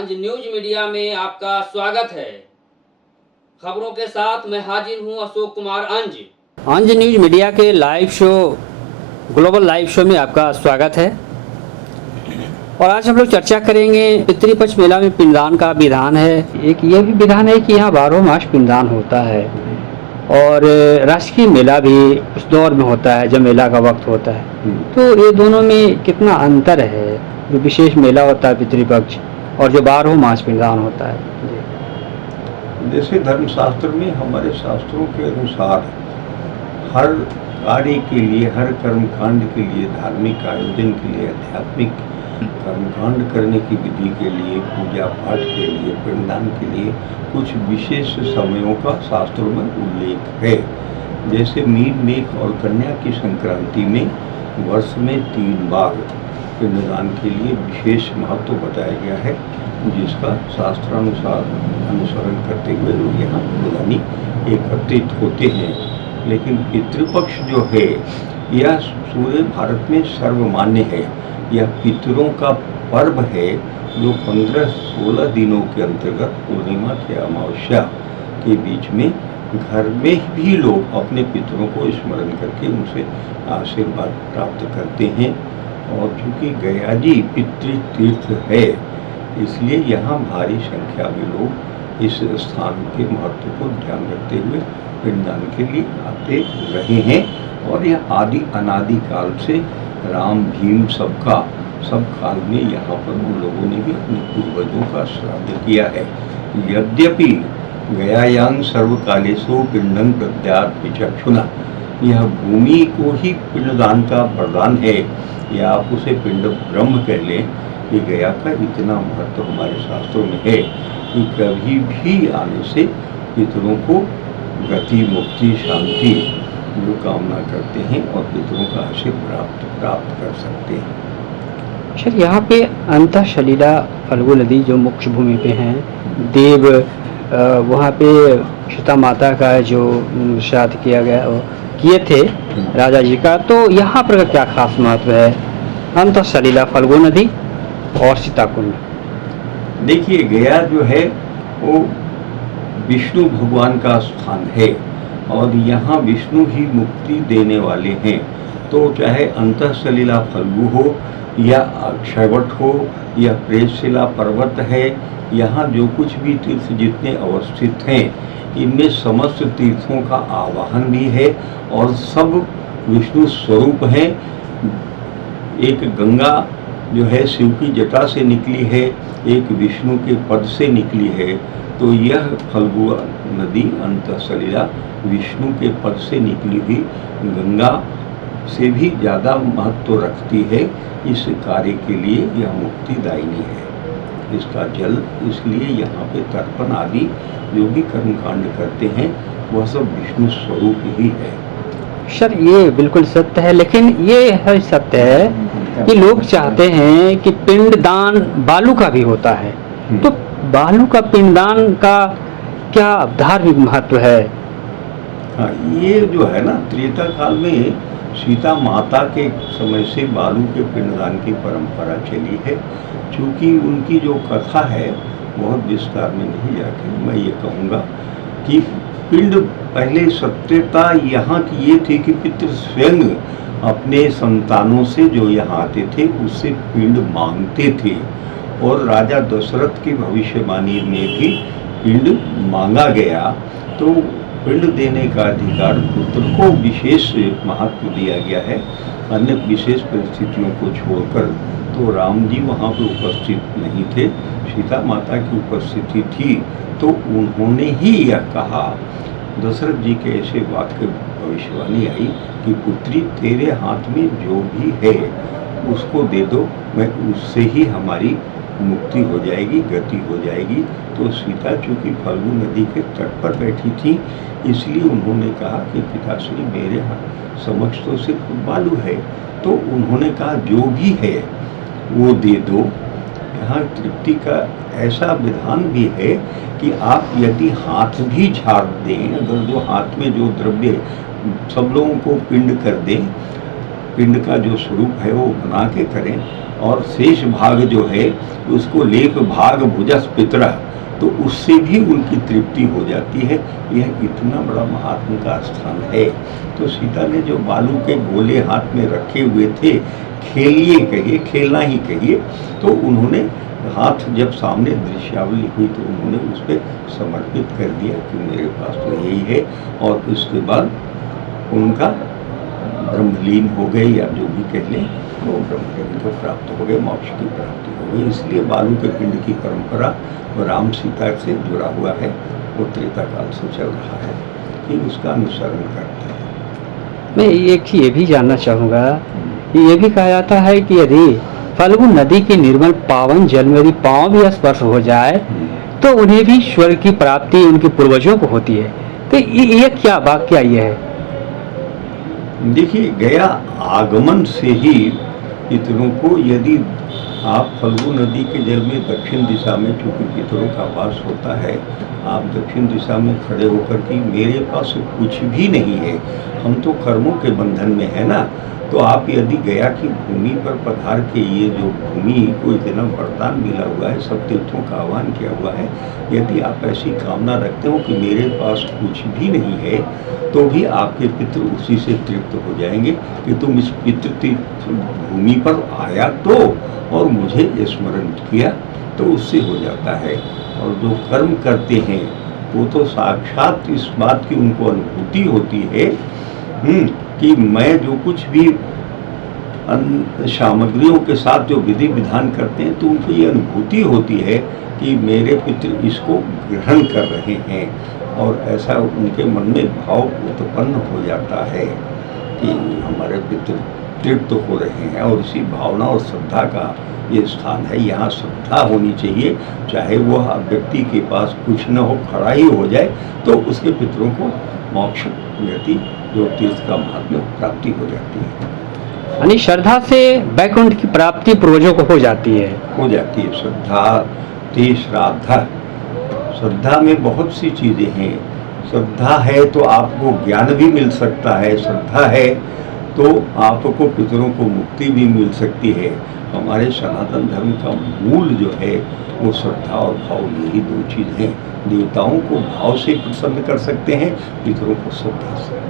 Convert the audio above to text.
अंज news media में आपका स्वागत है। खबरों के साथ मैं हाजिर हूं अशोक कुमार अंज न्यूज मीडिया के live show global live show में आपका स्वागत है। और आज हम लोग चर्चा करेंगे पितृपक्ष मेला में पिंडदान का विधान है। एक ये भी विधान है कि यहाँ 12 मास पिंडदान होता है और राजकीय मेला भी उस दौर में होता है जब मेला का वक्त होता है। तो ये दोनों में कितना अंतर है, जो विशेष मेला होता है पितृपक्ष और जो 12 मास पिंडदान होता है। जैसे धर्मशास्त्र में हमारे शास्त्रों के अनुसार हर कार्य के लिए, हर कर्मकांड के लिए, धार्मिक आयोजन के लिए, आध्यात्मिक कर्मकांड करने की विधि के लिए, पूजा पाठ के लिए, पिंडदान के लिए कुछ विशेष समयों का शास्त्रों में उल्लेख है। जैसे मीन, मेघ और कन्या की संक्रांति में वर्ष में 3 बार पिंडदान के लिए विशेष महत्व बताया गया है, जिसका शास्त्रानुसार अनुसरण करते हुए लोग यहाँ पिंडदानी एकत्रित होते हैं। लेकिन पितृपक्ष जो है यह पूरे भारत में सर्वमान्य है। यह पितरों का पर्व है जो 15-16 दिनों के अंतर्गत पूर्णिमा के अमावस्या के बीच में घर में भी लोग अपने पितरों को स्मरण करके उनसे आशीर्वाद प्राप्त करते हैं। और चूँकि गया जी पितृतीर्थ है, इसलिए यहाँ भारी संख्या में लोग इस स्थान के महत्व को ध्यान रखते हुए पिंडदान के लिए आते रहे हैं। और यह आदि अनादि काल से राम भीम सब काल में यहाँ पर उन लोगों ने भी अपने पूर्वजों का श्राद्ध किया है। यद्यपि गयायां सर्वकालेषु पिंडं प्रद्यात् विचक्षुना, यह भूमि को ही पिंडदान का वरदान है, या आप उसे पिंड ब्रह्म कह लें, कि गया का इतना महत्व हमारे शास्त्रों में है कि कभी भी आने से पितरों को गति, मुक्ति, शांति जो कामना करते हैं और पितरों का आशीर्वाद प्राप्त कर सकते हैं। सर, यहाँ पे अंतः सलीला फल्गु नदी जो मुख्य भूमि पे हैं, देव वहाँ पे सीता माता का जो श्राद्ध किया गया किए थे राजा जी का, तो यहाँ पर क्या खास महत्व है अंतः सलीला फल्गु नदी और सीताकुंड? देखिए, गया जो है वो विष्णु भगवान का स्थान है और यहाँ विष्णु ही मुक्ति देने वाले हैं। तो चाहे अंतः सलीला फल्गु हो या अक्षयवट हो या प्रेतशिला पर्वत है, यहाँ जो कुछ भी तीर्थ जितने अवस्थित हैं, इनमें समस्त तीर्थों का आवाहन भी है और सब विष्णु स्वरूप हैं। एक गंगा जो है शिव की जटा से निकली है, एक विष्णु के पद से निकली है। तो यह फल्गु नदी अंतः सलीला विष्णु के पद से निकली हुई गंगा से भी ज़्यादा महत्व रखती है। इस कार्य के लिए यह मुक्तिदायिनी है। इसका जल, इसलिए यहाँ पे तर्पण आदि जो भी कर्मकांड करते हैं वह सब विष्णु स्वरूप ही है। सर, ये बिल्कुल सत्य है, लेकिन ये है सत्य है कि लोग चाहते हैं कि पिंडदान बालू का भी होता है। तो बालू का पिंडदान का क्या धार्मिक महत्व है? हाँ, ये जो है ना, त्रेता काल में सीता माता के समय से बालू के पिंडदान की परंपरा चली है। चूँकि उनकी जो कथा है बहुत विस्तार में नहीं जाके मैं ये कहूँगा कि पिंड पहले सत्यता यहाँ की ये थी कि पितृ स्वयं अपने संतानों से जो यहाँ आते थे उससे पिंड मांगते थे। और राजा दशरथ की भविष्यवाणी में भी पिंड मांगा गया। तो पिंड देने का अधिकार पुत्र को विशेष महत्व दिया गया है। अन्य विशेष परिस्थितियों को छोड़कर तो राम जी वहाँ पर उपस्थित नहीं थे, सीता माता की उपस्थिति थी, तो उन्होंने ही यह कहा। दशरथ जी के ऐसे वाक्य भविष्यवाणी आई कि पुत्री, तेरे हाथ में जो भी है उसको दे दो, मैं उससे ही हमारी मुक्ति हो जाएगी, गति हो जाएगी। तो सीता चूँकि फल्गु नदी के तट पर बैठी थी, इसलिए उन्होंने कहा कि पिताश्री, मेरे समक्ष तो सिर्फ बालू है। तो उन्होंने कहा जो भी है वो दे दो। यहाँ तृप्ति का ऐसा विधान भी है कि आप यदि हाथ भी झाड़ दें, अगर जो हाथ में जो द्रव्य सब लोगों को पिंड कर दें, पिंड का जो स्वरूप है वो बना के करें, और शेष भाग जो है उसको लेप भाग भुजस पितरा, तो उससे भी उनकी तृप्ति हो जाती है। यह इतना बड़ा महात्मा का स्थान है। तो सीता ने जो बालू के गोले हाथ में रखे हुए थे, खेलिए कहिए, खेलना ही कहिए, तो उन्होंने हाथ जब सामने दृश्यावली हुई तो उन्होंने उस पर समर्पित कर दिया कि मेरे पास तो यही है। और उसके बाद उनका ब्रह्मलीन हो गए, या जो भी कह लें, वो ब्रह्मलीन को प्राप्त हो गए, मोक्ष की प्राप्ति हो गई। इसलिए बालू के पिंड की परंपरा राम सीता से जुड़ा हुआ है, वो त्रेता काल से चल रहा है कि उसका अनुसरण करते हैं। मैं एक ये भी जानना चाहूँगा, ये भी कहा जाता है कि यदि फल्गु नदी के निर्मल पावन जल में यदि पाँव भी स्पर्श हो जाए तो उन्हें भी स्वर्ग की प्राप्ति उनके पूर्वजों को होती है। तो ये क्या वाक्य ये है? देखिए, गया आगमन से ही पितरों को, यदि आप फल्गु नदी के जल में दक्षिण दिशा में, चूंकि पितरों का वास होता है, आप दक्षिण दिशा में खड़े होकर कि मेरे पास कुछ भी नहीं है, हम तो कर्मों के बंधन में है ना, तो आप यदि गया की भूमि पर पधार के, ये जो भूमि को इतना वरदान मिला हुआ है, सब तीर्थों का आह्वान किया हुआ है, यदि आप ऐसी कामना रखते हो कि मेरे पास कुछ भी नहीं है, तो भी आपके पितृ उसी से तृप्त हो जाएंगे कि तुम इस पितृतीर्थ भूमि पर आया तो, और मुझे स्मरण किया, तो उससे हो जाता है। और जो कर्म करते हैं वो तो साक्षात इस बात की उनको अनुभूति होती है कि मैं जो कुछ भी सामग्रियों के साथ जो विधि विधान करते हैं, तो उनको ये अनुभूति होती है कि मेरे पितृ इसको ग्रहण कर रहे हैं, और ऐसा उनके मन में भाव उत्पन्न हो जाता है कि हमारे पितृ तृप्त हो रहे हैं। और इसी भावना और श्रद्धा का ये स्थान है। यहाँ श्रद्धा होनी चाहिए, चाहे वो व्यक्ति के पास कुछ न हो, खड़ा ही हो जाए, तो उसके पितरों को मोक्ष गति, जो तीर्थ का महात्म्य, प्राप्ति हो जाती है। यानी श्रद्धा से वैकुंठ की प्राप्ति पूर्वजों को हो जाती है। श्रद्धा ते श्राद्धा। श्रद्धा में बहुत सी चीजें हैं। श्रद्धा है तो आपको ज्ञान भी मिल सकता है, श्रद्धा है तो आपको पितरों को मुक्ति भी मिल सकती है। हमारे सनातन धर्म का मूल जो है वो श्रद्धा और भाव, यही दो चीज़ हैं। देवताओं को भाव से प्रसन्न कर सकते हैं, पितरों को श्रद्धा से।